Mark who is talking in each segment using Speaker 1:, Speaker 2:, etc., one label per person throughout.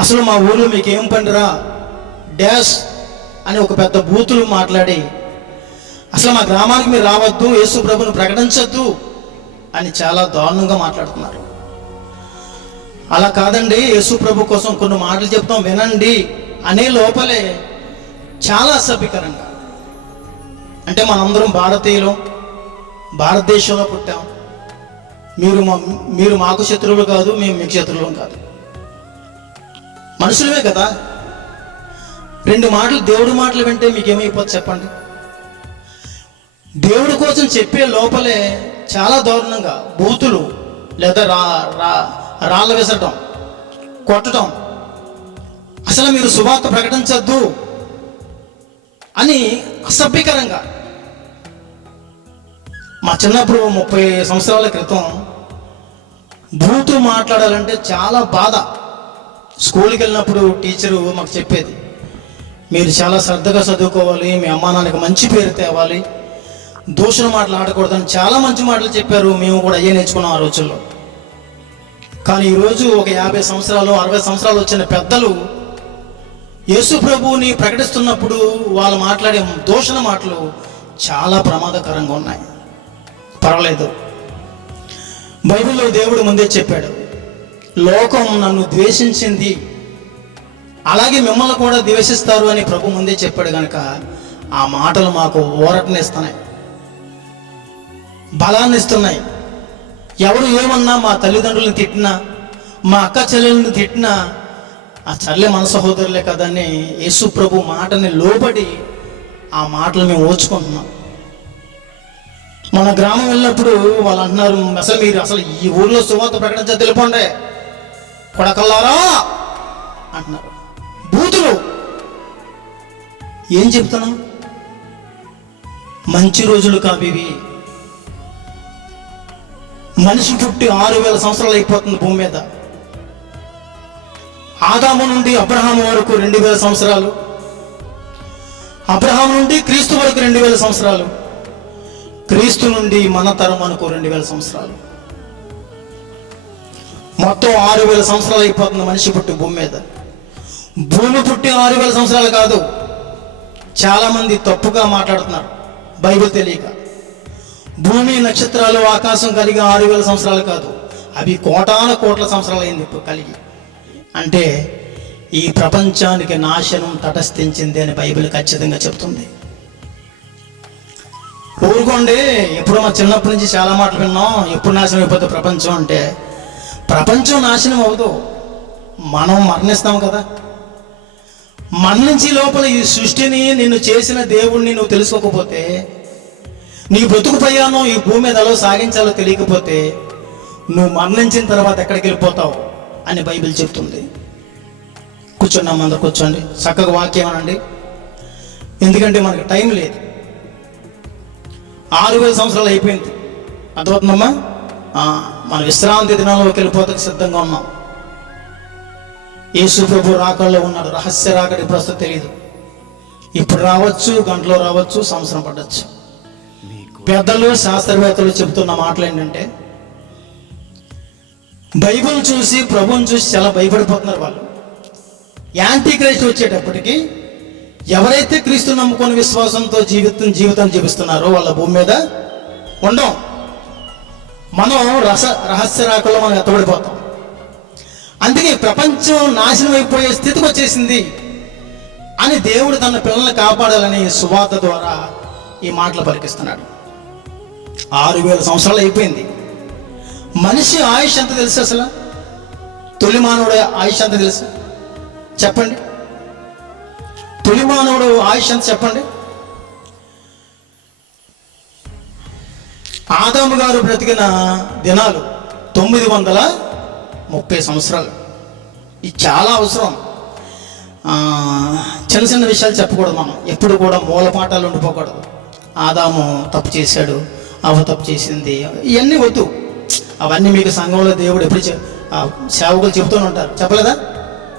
Speaker 1: అసలు మా ఊర్లో మీకు ఏం పనిరా డ్యాష్ అని ఒక పెద్ద బూతులు మాట్లాడి అసలు మా గ్రామానికి మీరు రావద్దు యేసు ప్రభును ప్రకటించద్దు అని చాలా దారుణంగా మాట్లాడుతున్నారు. అలా కాదండి యేసు ప్రభు కోసం కొన్ని మాటలు చెప్తాం వినండి అనే లోపలే చాలా అసభ్యకరంగా. అంటే మనందరం భారతీయులం భారతదేశంలో పుట్టాం. మీరు మా మీరు మాకు శత్రువులు కాదు మేము మీకు శత్రువులం కాదు. మనుషులమే కదా. రెండు మాటలు దేవుడి మాటలు వింటే మీకు ఏమైపోతుంది చెప్పండి. దేవుడి కోసం చెప్పే లోపలే చాలా దారుణంగా బూతులు లేదా రా రా రాళ్ళ విసరటం కొట్టడం అసలు మీరు సువార్త ప్రకటించద్దు అని అసభ్యకరంగా. మా చిన్నప్పుడు ముప్పై సంవత్సరాల క్రితం బూతు మాట్లాడాలంటే చాలా బాధ. స్కూల్కి వెళ్ళినప్పుడు టీచరు మాకు చెప్పేది మీరు చాలా శ్రద్ధగా చదువుకోవాలి మీ అమ్మా నాన్నకి మంచి పేరు తేవాలి దూషణ మాటలు ఆడకూడదని చాలా మంచి మాటలు చెప్పారు మేము కూడా అయ్యే నేర్చుకున్నాం ఆ రోజుల్లో. కానీ ఈరోజు ఒక యాభై సంవత్సరాలు అరవై సంవత్సరాలు వచ్చిన పెద్దలు యేసు ప్రభువుని ప్రకటిస్తున్నప్పుడు వాళ్ళు మాట్లాడే దూషణ మాటలు చాలా ప్రమాదకరంగా ఉన్నాయి. పర్వాలేదు. బైబిల్లో దేవుడు ముందే చెప్పాడు లోకం నన్ను ద్వేషించింది. అలాగే మిమ్మల్ని కూడా ద్వేషిస్తారు అని ప్రభు ముందే చెప్పాడు కనుక ఆ మాటలు మాకు ఓరటనిస్తున్నాయి బలాన్ని ఇస్తున్నాయి ఎవరు ఏమన్నా మా తల్లిదండ్రులను తిట్టినా మా అక్క చెల్లెలను తిట్టినా ఆ చల్లే మన సహోదరులే కదని యేసు ప్రభు మాటని లోబడి ఆ మాటలు మేము ఓచుకుంటున్నాం. మన గ్రామం వెళ్ళినప్పుడు వాళ్ళు అంటున్నారు అసలు మీరు అసలు ఈ ఊర్లో సువార్త ప్రకటించ తెలిపండి. కొడకల్లారా అంటున్నారు. బూతులు ఏం చెప్తున్నా మంచి రోజులు కావివి మనిషి పుట్టి ఆరు వేల సంవత్సరాలు అయిపోతుంది భూమి మీద. ఆదాము నుండి అబ్రహాము వరకు రెండు వేల సంవత్సరాలు. అబ్రహాం నుండి క్రీస్తు వరకు రెండు వేల సంవత్సరాలు. క్రీస్తు నుండి మన తరం అనుకో రెండు వేల సంవత్సరాలు. మొత్తం ఆరు వేల సంవత్సరాలు అయిపోతుంది మనిషి పుట్టి భూమి మీద. భూమి పుట్టి ఆరు వేల సంవత్సరాలు కాదు. చాలామంది తప్పుగా మాట్లాడుతున్నారు. బైబిల్ తెలియక. భూమి నక్షత్రాలు ఆకాశం కలిగి ఆరు వేల సంవత్సరాలు కాదు. అవి కోటాన కోట్ల సంవత్సరాలు అయింది ఇప్పుడు కలిగి. అంటే ఈ ప్రపంచానికి నాశనం తటస్థించింది అని బైబిల్ ఖచ్చితంగా చెప్తుంది. ఊరుకోండి ఎప్పుడు మా చిన్నప్పటి నుంచి చాలా మాటలు విన్నాం. ఎప్పుడు నాశనం అయిపోతుంది ప్రపంచం అంటే ప్రపంచం నాశనం అవ్వదు మనం మరణిస్తాం కదా. మరణించి లోపల ఈ సృష్టిని నిన్ను చేసిన దేవుణ్ణి నువ్వు తెలుసుకోకపోతే నీ బ్రతుకు ప్రయాణం ఈ భూమి మీద ఎలా సాగించాలో తెలియకపోతే నువ్వు మరణించిన తర్వాత ఎక్కడికి వెళ్ళిపోతావు అని బైబిల్ చెప్తుంది. కూర్చున్నాం అందరు కూర్చోండి. చక్కగా వాక్యం అనండి. ఎందుకంటే మనకి టైం లేదు. ఆరు వేల సంవత్సరాలు అయిపోయింది. అర్థమవుతుందమ్మా? మన విశ్రాంతి దినాల్లో వెళ్ళిపోతానికి సిద్ధంగా ఉన్నాం. యేసు ప్రభు రాకల్లో ఉన్నాడు. రహస్య రాకడి ప్రస్తుతం తెలియదు ఇప్పుడు రావచ్చు గంటలో రావచ్చు సంవత్సరం పడవచ్చు పెద్దలు శాస్త్రవేత్తలు చెబుతున్న మాటలు ఏంటంటే బైబిల్ చూసి ప్రభుని చూసి చాలా భయపడిపోతున్నారు వాళ్ళు. యాంటీ క్రైస్ట్ వచ్చేటప్పటికి ఎవరైతే క్రీస్తు నమ్ముకొని విశ్వాసంతో జీవితం జీవితం జీవిస్తున్నారో వాళ్ళ భూమి మీద ఉండం. మనం రస రహస్య రాకల్లో మనం ఎత్తబడిపోతాం. అందుకే ప్రపంచం నాశనం అయిపోయే స్థితికి వచ్చేసింది అని దేవుడు తన పిల్లల్ని కాపాడాలని సువార్త ద్వారా ఈ మాటలు పలికిస్తున్నాడు. ఆరు వేల సంవత్సరాలు అయిపోయింది. మనిషి ఆయుష్ ఎంత తెలుసు అసలు? తొలి మానవుడు ఆయుష్ ఎంత తెలుసు? చెప్పండి. తొలి మానవుడు ఆయుష్ ఎంత చెప్పండి? ఆదాము గారు బ్రతికిన దినాలు తొమ్మిది వందల ముప్పై సంవత్సరాలు. ఇది చాలా అవసరం. చిన్న చిన్న విషయాలు చెప్పకూడదు మనం. ఎప్పుడు కూడా మూలపాఠాలు ఉండిపోకూడదు. ఆదాము తప్పు చేశాడు అవ తప్పు చేసింది ఇవన్నీ వద్దు. అవన్నీ మీకు సంఘంలో దేవుడు ఎప్పుడు సేవకులు చెప్తూనే ఉంటారు. చెప్పలేదా?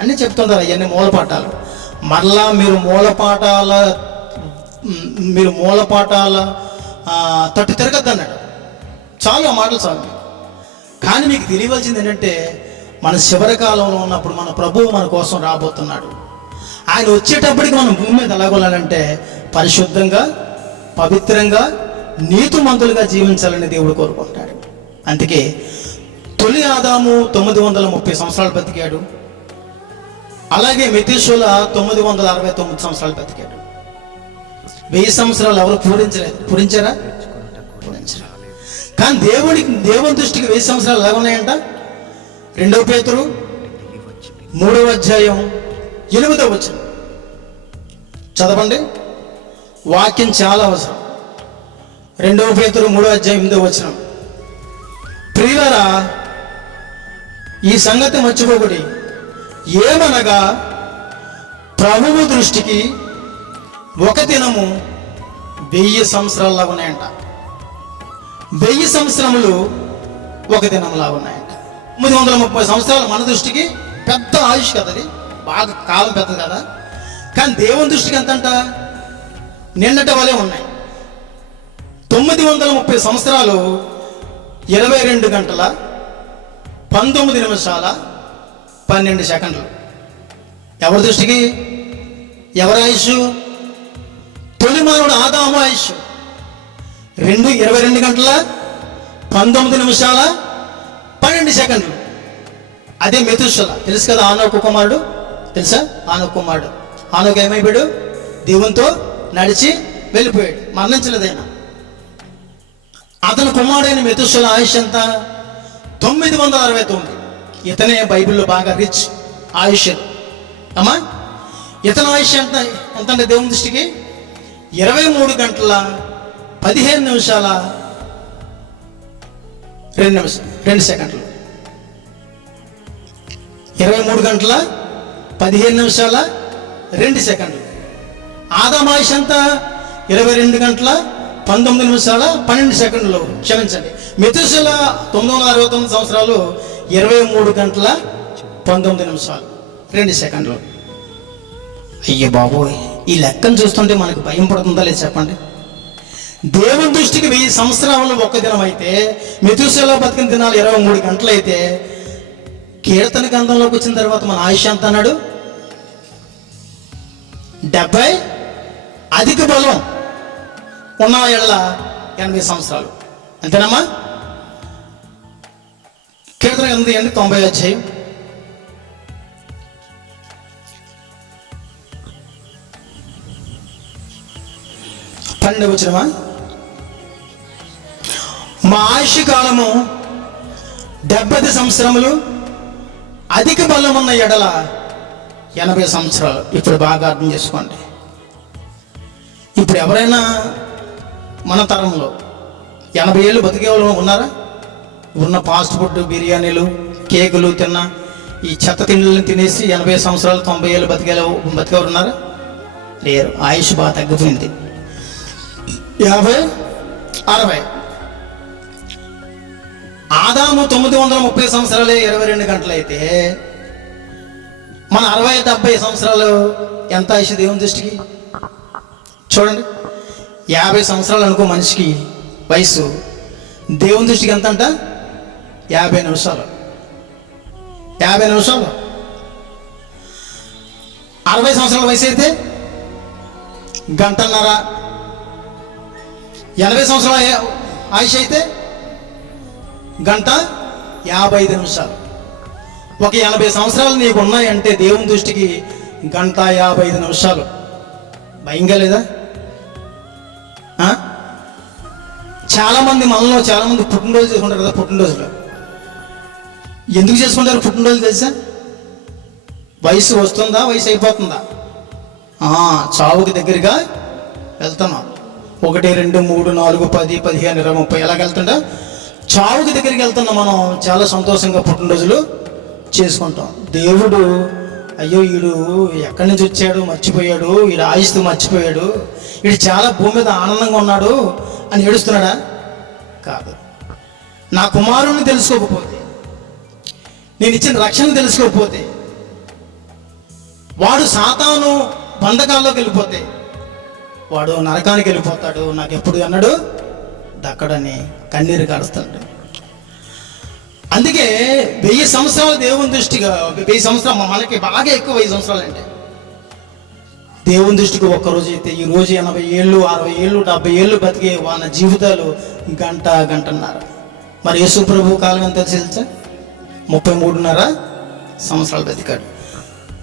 Speaker 1: అన్నీ చెప్తుంటారు అవన్నీ మూలపాఠాలు మరలా మీరు మూలపాఠాల మీరు మూలపాఠాల ఆ, తట్టు తిరగద్దు అన్నాడు. చాలు ఆ మాటలు చాలు కానీ మీకు తెలియవలసింది ఏంటంటే మన చివరి కాలంలో ఉన్నప్పుడు మన ప్రభువు మన కోసం రాబోతున్నాడు. ఆయన వచ్చేటప్పటికి మనం భూమి మీద ఎలాగోలాలంటే పరిశుద్ధంగా పవిత్రంగా నీతిమంతులుగా జీవించాలని దేవుడు కోరుకుంటాడు. అందుకే తొలి ఆదాము తొమ్మిది వందల ముప్పై సంవత్సరాలు బతికాడు. అలాగే మెతీషుల తొమ్మిది వందల అరవై తొమ్మిది సంవత్సరాలు బతికాడు. వెయ్యి సంవత్సరాలు ఎవరు పూరించలేదు పూరించారా? పూరించరా. కానీ దేవుడికి దేవుని దృష్టికి వెయ్యి సంవత్సరాలు ఎలా ఉన్నాయంట? రెండవ పేతురు మూడవ అధ్యాయం ఎనిమిదవ వచ్చిన చదవండి. వాక్యం చాలా అవసరం. రెండవ పేతురు మూడవ అధ్యాయం ఎనిమిదవ వచ్చిన ప్రియులరా ఈ సంగతి మర్చిపోబడి ఏమనగా ప్రభువు దృష్టికి ఒక దినము వెయ్యి సంవత్సరాల్లా ఉన్నాయంట. వెయ్యి సంవత్సరములు ఒక దినంలా ఉన్నాయంట. తొమ్మిది వందల ముప్పై సంవత్సరాలు మన దృష్టికి పెద్ద ఆయుష్ కదా అది. బాగా కాలం పెద్దది కదా. కానీ దేవుని దృష్టికి ఎంతంట? నిన్నటి వలె ఉన్నాయి. తొమ్మిది వందల ముప్పై సంవత్సరాలు ఇరవై రెండు గంటల పంతొమ్మిది నిమిషాల పన్నెండు సెకండ్లు. ఎవరి దృష్టికి? ఎవరి ఆయుష్? మానవుడు ఆదాము ఆయుష్. రెండు ఇరవై రెండు గంటల పంతొమ్మిది నిమిషాల పన్నెండు సెకండ్లు. అదే మెతుషల తెలుసు కదా ఆనోకు కుమారుడు? తెలుసా? ఆనోకు కుమారుడు. ఆనోకు ఏమైపోయాడు? దేవునితో నడిచి వెళ్ళిపోయాడు. మరణించలేదైనా. అతని కుమారుడైన మెతుషల ఆయుష్ ఎంత? తొమ్మిది వందల అరవై తొమ్మిది. ఇతనే బైబిల్లో బాగా రిచ్ ఆయుష్. అమ్మా ఇతను ఆయుష్ ఎంత? ఎంత అంటే దేవుని దృష్టికి? ఇరవై మూడు గంటల పదిహేను నిమిషాల రెండు నిమిషం రెండు సెకండ్లు. ఇరవై మూడు గంటల పదిహేను నిమిషాల రెండు సెకండ్లు. ఆదామాయిష్ అంతా ఇరవై రెండు గంటల పంతొమ్మిది నిమిషాల పన్నెండు సెకండ్లు. క్షమించండి. మెతుశల తొమ్మిది వందల అరవై తొమ్మిది సంవత్సరాలు ఇరవై మూడు గంటల పంతొమ్మిది నిమిషాలు. రెండు సెకండ్లు. అయ్యో బాబోయ్. ఈ లెక్కను చూస్తుంటే మనకు భయం పడుతుందా లేదు చెప్పండి? దేవుని దృష్టికి వెయ్యి సంవత్సరాలు ఒక్క దినం అయితే మెతుశలో బతికిన దినాలు ఇరవై మూడు గంటలు అయితే కీర్తన గ్రంథంలోకి వచ్చిన తర్వాత మన ఆయుష్ ఎంత అన్నాడు? డెబ్బై అధిక బలం ఉన్న ఏళ్ళ ఎనభై సంవత్సరాలు. అంతేనమ్మా? కీర్తన గ్రంథం ఏంటి తొంభై అధ్యాయం. పన్నెండు వచ్చినమా మా ఆయుష్ కాలము డెబ్బై సంవత్సరములు అధిక బలం ఉన్న ఎడల ఎనభై సంవత్సరాలు. ఇప్పుడు బాగా అర్థం చేసుకోండి. ఇప్పుడు ఎవరైనా మన తరంలో ఎనభై ఏళ్ళు బతికే వాళ్ళు ఉన్నారా? ఉన్న ఫాస్ట్ ఫుడ్ బిర్యానీలు కేకులు తిన్న ఈ చెత్త తిండిని తినేసి ఎనభై సంవత్సరాలు తొంభై ఏళ్ళు బతికే బతికేవారు ఉన్నారా? లేరు. ఆయుష్ బాగా తగ్గిపోయింది. యాభై అరవై. ఆదాము తొమ్మిది వందల ముప్పై సంవత్సరాలే ఇరవై రెండు గంటలైతే మన అరవై డెబ్బై సంవత్సరాలు ఎంత ఆయుష దేవుని దృష్టికి? చూడండి. యాభై సంవత్సరాలు అనుకో మనిషికి వయసు దేవుని దృష్టికి ఎంత అంట యాభై నిమిషాలు. యాభై నిమిషాలు. అరవై సంవత్సరాల వయసు అయితే గంటన్నర ఎనభై సంవత్సరాల ఆయుష్ అయితే గంట యాభై ఐదు నిమిషాలు. ఒక ఎనభై సంవత్సరాలు నీకు ఉన్నాయంటే దేవుని దృష్టికి గంట యాభై ఐదు నిమిషాలు. భయంగా లేదా? చాలామంది మనలో చాలామంది పుట్టినరోజు చేసుకుంటారు కదా పుట్టినరోజులు. ఎందుకు చేసుకుంటారు పుట్టినరోజు తెలుసా? వయసు వస్తుందా వయసు అయిపోతుందా? చావుకి దగ్గరగా వెళ్తున్నాం. ఒకటి రెండు మూడు నాలుగు పది పదిహేను ఇరవై ముప్పై ఎలాగ వెళ్తుంటా చావుకి దగ్గరికి వెళ్తున్న మనం చాలా సంతోషంగా పుట్టినరోజులు చేసుకుంటాం. దేవుడు అయ్యో వీడు ఎక్కడి నుంచి వచ్చాడు? మర్చిపోయాడు. వీడు ఆయుస్తూ మర్చిపోయాడు. వీడు చాలా భూమి మీద ఆనందంగా ఉన్నాడు అని ఏడుస్తున్నాడా? కాదు. నా కుమారుని తెలుసుకోకపోతే నేను ఇచ్చిన రక్షణ తెలుసుకోకపోతే వాడు సాతాను బంధకాల్లోకి వెళ్ళిపోతే వాడు నరకానికి వెళ్ళిపోతాడు నాకు ఎప్పుడు అన్నాడు? దక్కడని కన్నీరు కాడుస్తాడు అందుకే వెయ్యి సంవత్సరాలు దేవుని దృష్టిగా వెయ్యి సంవత్సరాలు మనకి బాగా ఎక్కువ వెయ్యి సంవత్సరాలు అంటే. దేవుని దృష్టికి ఒక్క రోజు అయితే ఈ రోజు ఎనభై ఏళ్ళు అరవై ఏళ్ళు డెబ్బై ఏళ్ళు బతికే వాళ్ళ జీవితాలు గంట గంటన్నర. మరి యేసు ప్రభు కాలం ఎంత తెలుసా? ముప్పై మూడున్నర సంవత్సరాలు బతికాడు.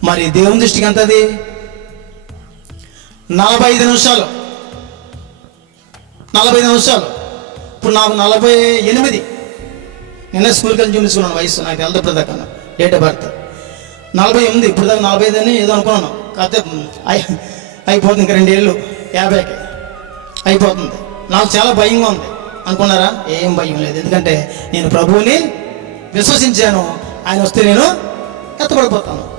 Speaker 1: మరి దేవుని దృష్టికి ఎంత అది నలభై ఐదు నిమిషాలు. నలభై ఐదు నిమిషాలు. ఇప్పుడు నాకు నలభై ఎనిమిది. నిన్న స్కూల్కి వెళ్ళి చూపించుకున్నాను వయసు నాకు ఎంత ఇప్పుడు దాకా. Date of birth. నలభై ఎనిమిది ఇప్పుడు దాకా నలభై ఐదు అని ఏదో అనుకున్నాను. కాకపోతే అయిపోతుంది ఇంకా రెండేళ్ళు యాభైకి అయిపోతుంది. నాకు చాలా భయంగా ఉంది. అనుకున్నారా? ఏం భయం లేదు. ఎందుకంటే నేను ప్రభువుని విశ్వసించాను. ఆయన వస్తే నేను ఎత్తపడిపోతాను